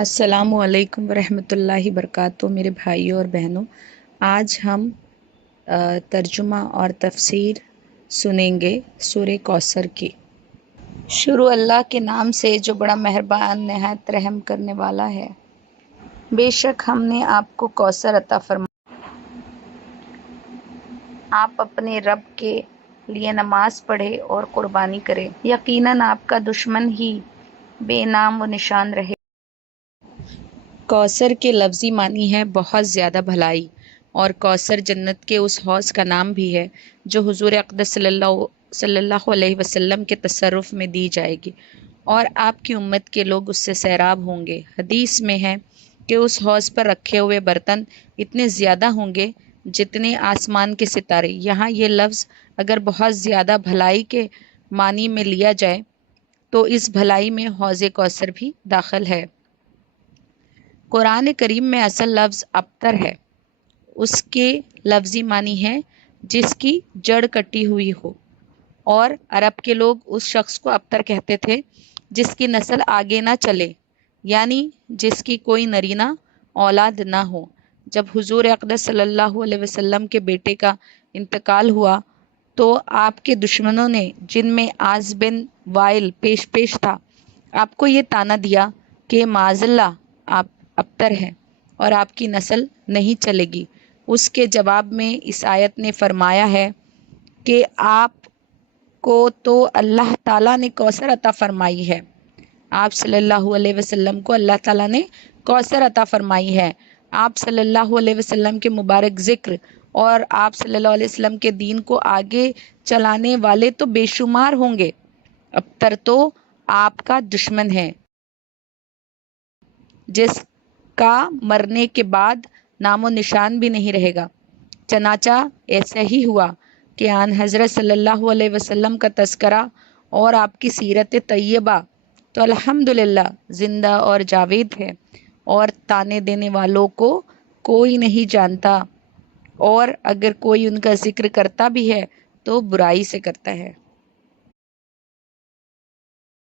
السلام علیکم ورحمۃ اللہ وبرکاتہ میرے بھائیوں اور بہنوں، آج ہم ترجمہ اور تفسیر سنیں گے سورہ کوثر کی۔ شروع اللہ کے نام سے جو بڑا مہربان نہایت رحم کرنے والا ہے۔ بے شک ہم نے آپ کو کوثر عطا فرمایا، آپ اپنے رب کے لیے نماز پڑھے اور قربانی کرے، یقیناً آپ کا دشمن ہی بے نام و نشان رہے۔ کوثر کے لفظی معنی ہے بہت زیادہ بھلائی، اور کوثر جنت کے اس حوض کا نام بھی ہے جو حضور اقدس صلی اللہ علیہ وسلم کے تصرف میں دی جائے گی، اور آپ کی امت کے لوگ اس سے سیراب ہوں گے۔ حدیث میں ہے کہ اس حوض پر رکھے ہوئے برتن اتنے زیادہ ہوں گے جتنے آسمان کے ستارے۔ یہاں یہ لفظ اگر بہت زیادہ بھلائی کے معنی میں لیا جائے تو اس بھلائی میں حوض کوثر بھی داخل ہے۔ قرآن کریم میں اصل لفظ ابتر ہے، اس کے لفظی معنی ہے جس کی جڑ کٹی ہوئی ہو، اور عرب کے لوگ اس شخص کو ابتر کہتے تھے جس کی نسل آگے نہ چلے، یعنی جس کی کوئی نرینہ اولاد نہ ہو۔ جب حضور اقدس صلی اللہ علیہ وسلم کے بیٹے کا انتقال ہوا تو آپ کے دشمنوں نے، جن میں عاص بن وائل پیش تھا، آپ کو یہ طعنہ دیا کہ معاذ اللہ آپ ابتر ہیں اور آپ کی نسل نہیں چلے گی۔ اس کے جواب میں اس آیت نے فرمایا ہے کہ آپ کو تو اللہ تعالیٰ نے کوثر عطا فرمائی ہے، آپ صلی اللہ علیہ وسلم کو اللہ تعالیٰ نے کوثر عطا فرمائی ہے۔ آپ صلی اللہ علیہ وسلم کے مبارک ذکر اور آپ صلی اللہ علیہ وسلم کے دین کو آگے چلانے والے تو بے شمار ہوں گے، ابتر تو آپ کا دشمن ہے جس کا مرنے کے بعد نام و نشان بھی نہیں رہے گا۔ چنانچہ ایسا ہی ہوا کہ آن حضرت صلی اللہ علیہ وسلم کا تذکرہ اور آپ کی سیرت طیبہ تو الحمدللہ زندہ اور جاوید ہے، اور طعنے دینے والوں کو کوئی نہیں جانتا، اور اگر کوئی ان کا ذکر کرتا بھی ہے تو برائی سے کرتا ہے۔